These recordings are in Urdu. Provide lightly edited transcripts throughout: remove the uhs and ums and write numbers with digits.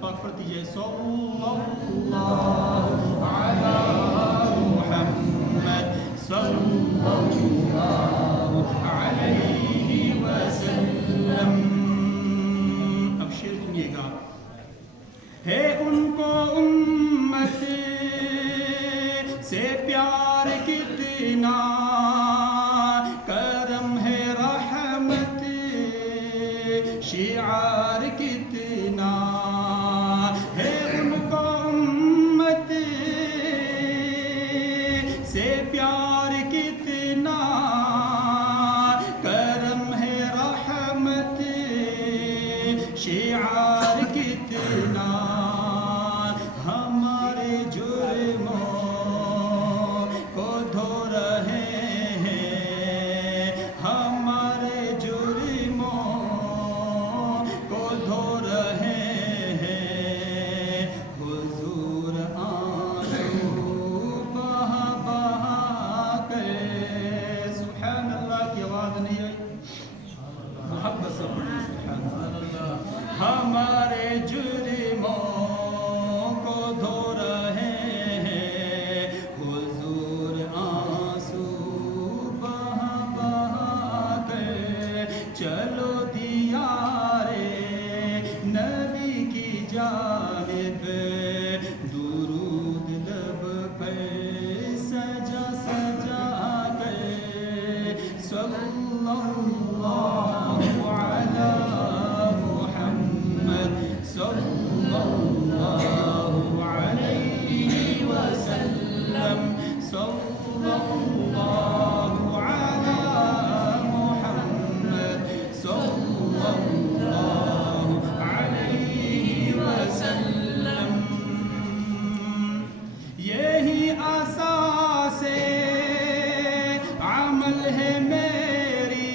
پاک پڑھتی ہے صلی اللہ علی محمد صلی اللہ علیہ وسلم. اب شعر سنیے گا. ہے ان کو امت سے پیار کتنا، کرم ہے رحمت شعار کتنا. ہے ان کو امت سے پیار کتنا، کرم ہے رحمت شعار کتنا. ہمارے جرموں کو دھو رہے ہیں، ہمارے جرموں کو دھو رہے ہیں. حضور آنسو بہا بہا کر. سبحان اللہ کی آواز نہیں آئی؟ محبت سے پڑھیں سبحان اللہ. ہمارے جرموں کو دھو رہے ہیں، حضور آنسو بہا بہا کر. چلو دیارے نبی کی جانب، درود لب پر سجا سجا کر. صلی اللہ علی محمد صلی اللہ علیہ وسلم. صلی اللہ علی محمد صلی اللہ علیہ وسلم. یہی اساس عمل ہے میری،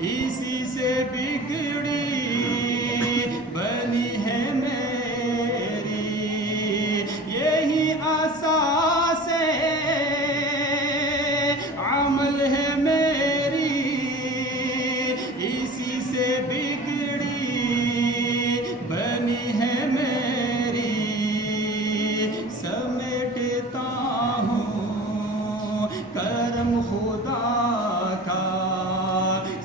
اسی سے بگڑی بنی ہے میری. یہی اساس عمل ہے میری، اسی سے بگڑی بنی ہے میری. سمیٹتا ہوں کرم خدا کا،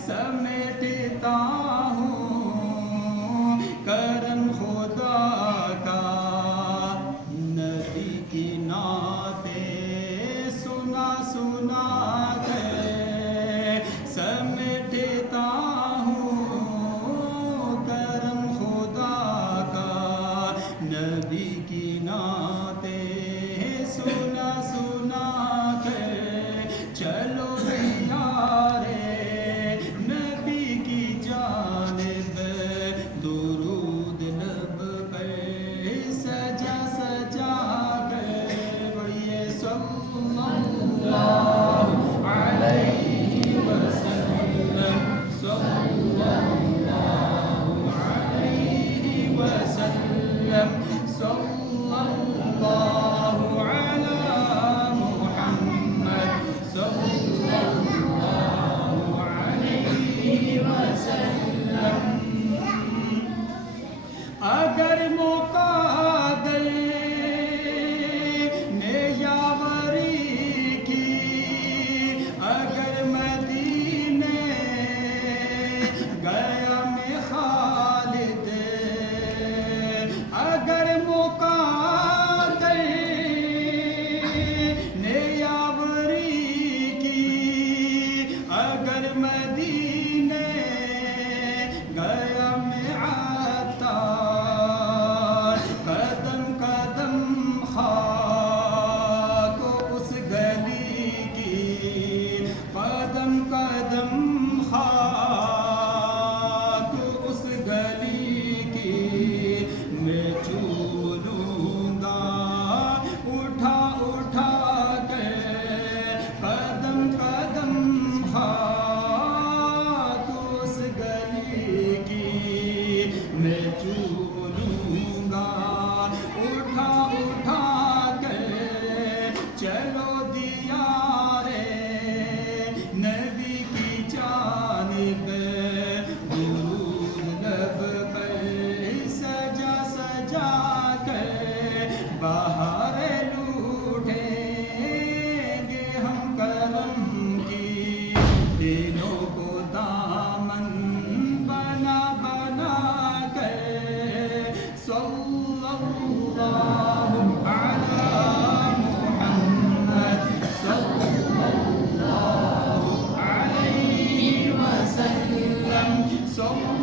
سمیٹتا ہوں کرم خدا کا. نبی کی نعتیں سنا سنا کر سمیٹتا ہوں کرم خدا کا. نبی کی نعتیں سنا سنا کر. چلو دیارے نبی کی جانب، درود لب پر سجا سجا کر. بڑھیے صلی اللہ علیہ وسلم. صلی اللہ علیہ وسلم. صلی اللہ علی محمد صلی اللہ علیہ وسلم. اگر مقادر نے یاوری کی، اگر مدینے گیا میں خالد، اگر مقادر نے یاوری کی، اگر مدینے گیا میں عطار الله